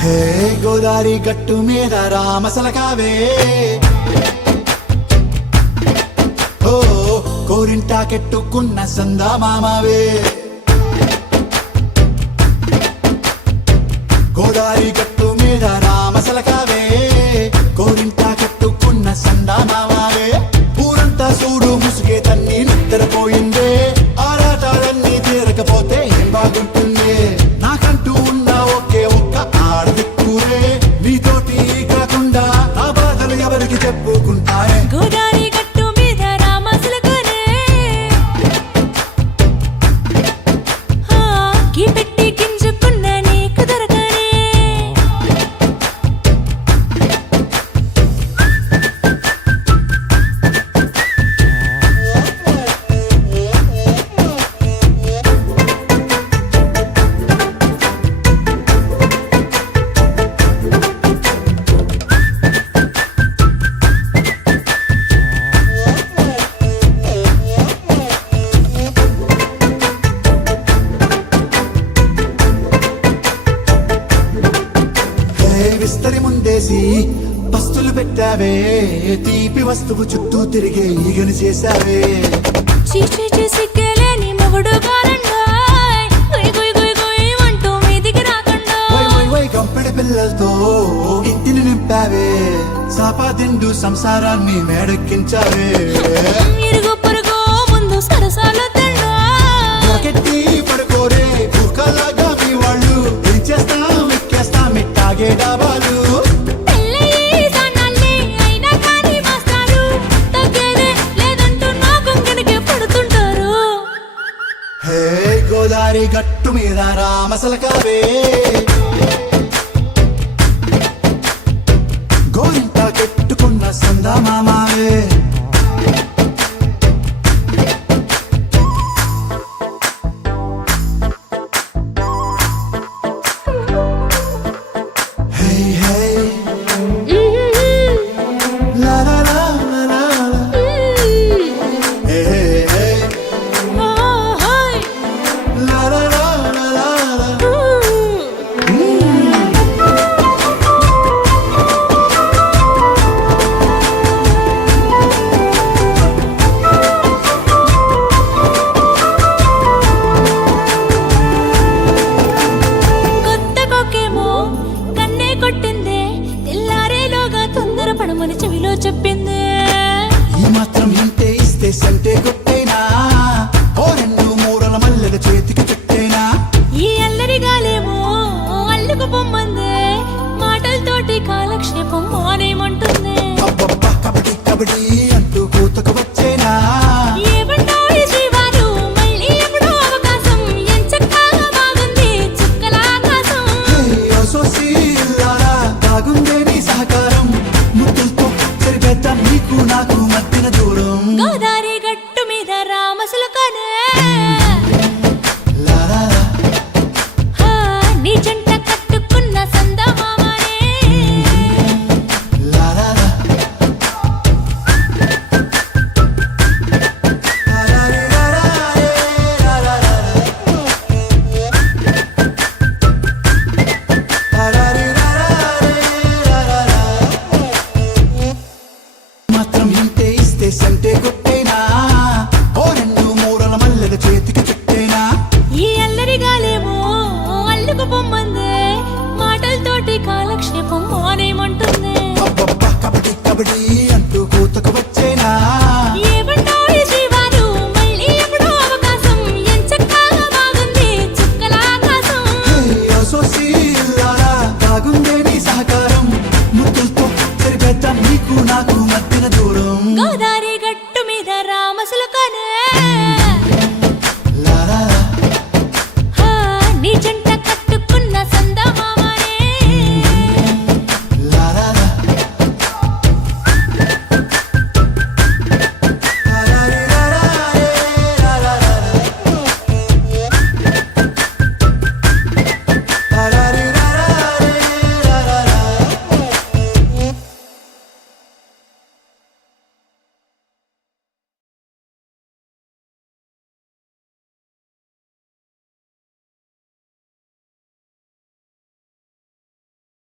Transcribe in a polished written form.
హే గోదారి గట్టు మీద రామసలకావే ఓ కోరింటా కెట్టుకున్న సందా మామావే గోదారి గట్టు మీద రామసలకావే కోరింటా కెట్టుకున్న సందా మామావే ఊరంతా చూడు ముసుగే తన్ని నిద్రపోయిందే ఆరాటాలన్నీ తీరకపోతే ఏం బాగుంటుంది నాకంటూ ఉన్న ఒకే ఒక్క ఆడదిక్కురే నీతోటి కాకుండా నా బాధలు ఎవరికి చెప్పుకుంటానే గోదారి గట్టు మీద రామసలకానే కీ పెట్టి గింజుకున్న నీకు దొరకనే విస్తరి ముందేసి పస్తులు పెట్టావే తీపి వస్తువు చుట్టూ తిరిగే ఈగని చేశావే చీచీ చేసి కేలేని మొగుడు గారండాయ్ గుయ్ గుయ్ గుయ్ గుయ్ అంటూ మీదికి రాకుండా వై వై వై కంపెడి పిల్లలతో ఇంటిని నింపావే సాపాదిండు సంసారాన్ని మేడెక్కించావే ఇరుగు పొరుగు ముందు సరసాల తండా రాకెట్టి పడుకోరే కుక్కలాగా మీ వాళ్ళు ఏం చేస్తాం ఎక్కేస్తాం ఇట్టాగే డాబాలు పెళ్ళయి దానాల్ని అయినా కానీ మాస్తారు తగ్గేదే లేదంటూ నా కొంగనికే పడుతుంటారు హే గోదారి గట్టు మీద రామసలకావే గోరింటా కెట్టుకున్న సందా మామావే హే హే లా లా లా లా లా లా. హే హే హే లా లా లా లా లా లా. కొత్త కొక్కేమో కన్నే కొట్టిందే తెల్లారేలోగా తొందర పడమని చెవిలో చెప్పిందే ఈ మాత్రం ఇంటే ఇస్తే సంటే కొట్టేనా ఓ రెండు మూరల మల్లెల చేతికి చుట్టేనా ఈ అల్లరిగాలేమో అల్లుకు పొమ్మందే మాటలతోటి కాలక్షేపం మానేమంటుంది అబ్బబ్బా కబడ్డీ కబడ్డీ అంటూ కూతకు వచ్చేనా ఏమంటాయి జీవాలు మళ్ళీ ఎప్పుడో అవకాశం ఎంచక్కా బాగుంది చుక్కల ఆకాశం సోసి ఇల్లారా బాగుందే నీ సహకారం ముద్దులతో సరిపెద్దాం నీకు నాకు మధ్యన దూరం గోదారి గట్టు మీద రామసలకానే లా లా లా. నీ జంట కట్టుకున్న సందమామనే లా లా లా. లా లా లా లా లా లా లా లా. లా లా లా లా లా లా. మాత్రం ఇంటే ఇస్తే సంటే కొట్టేనా ఓ రెండు మూరల మల్లెల చేతికి చుట్టేనా ఈ అల్లరిగాలేమో అల్లుకు పొమ్మందే మాటలతోటి కాలక్షేపం మానేమంటుంది అబ్బబ్బా కబడ్డీ కబడ్డీ అంటూ కూతకు వచ్చేనా ఏమంటాయి జీవాలు మళ్ళీ ఎప్పుడో అవకాశం ఎంచక్కా బాగుంది చుక్కల ఆకాశం సోసి ఇల్లారా బాగుందే నీ సహకారం ముద్దులతో సరిపెద్దాం నీకు నాకు మధ్యన దూరం గోదారి గట్టు మీద రామసలక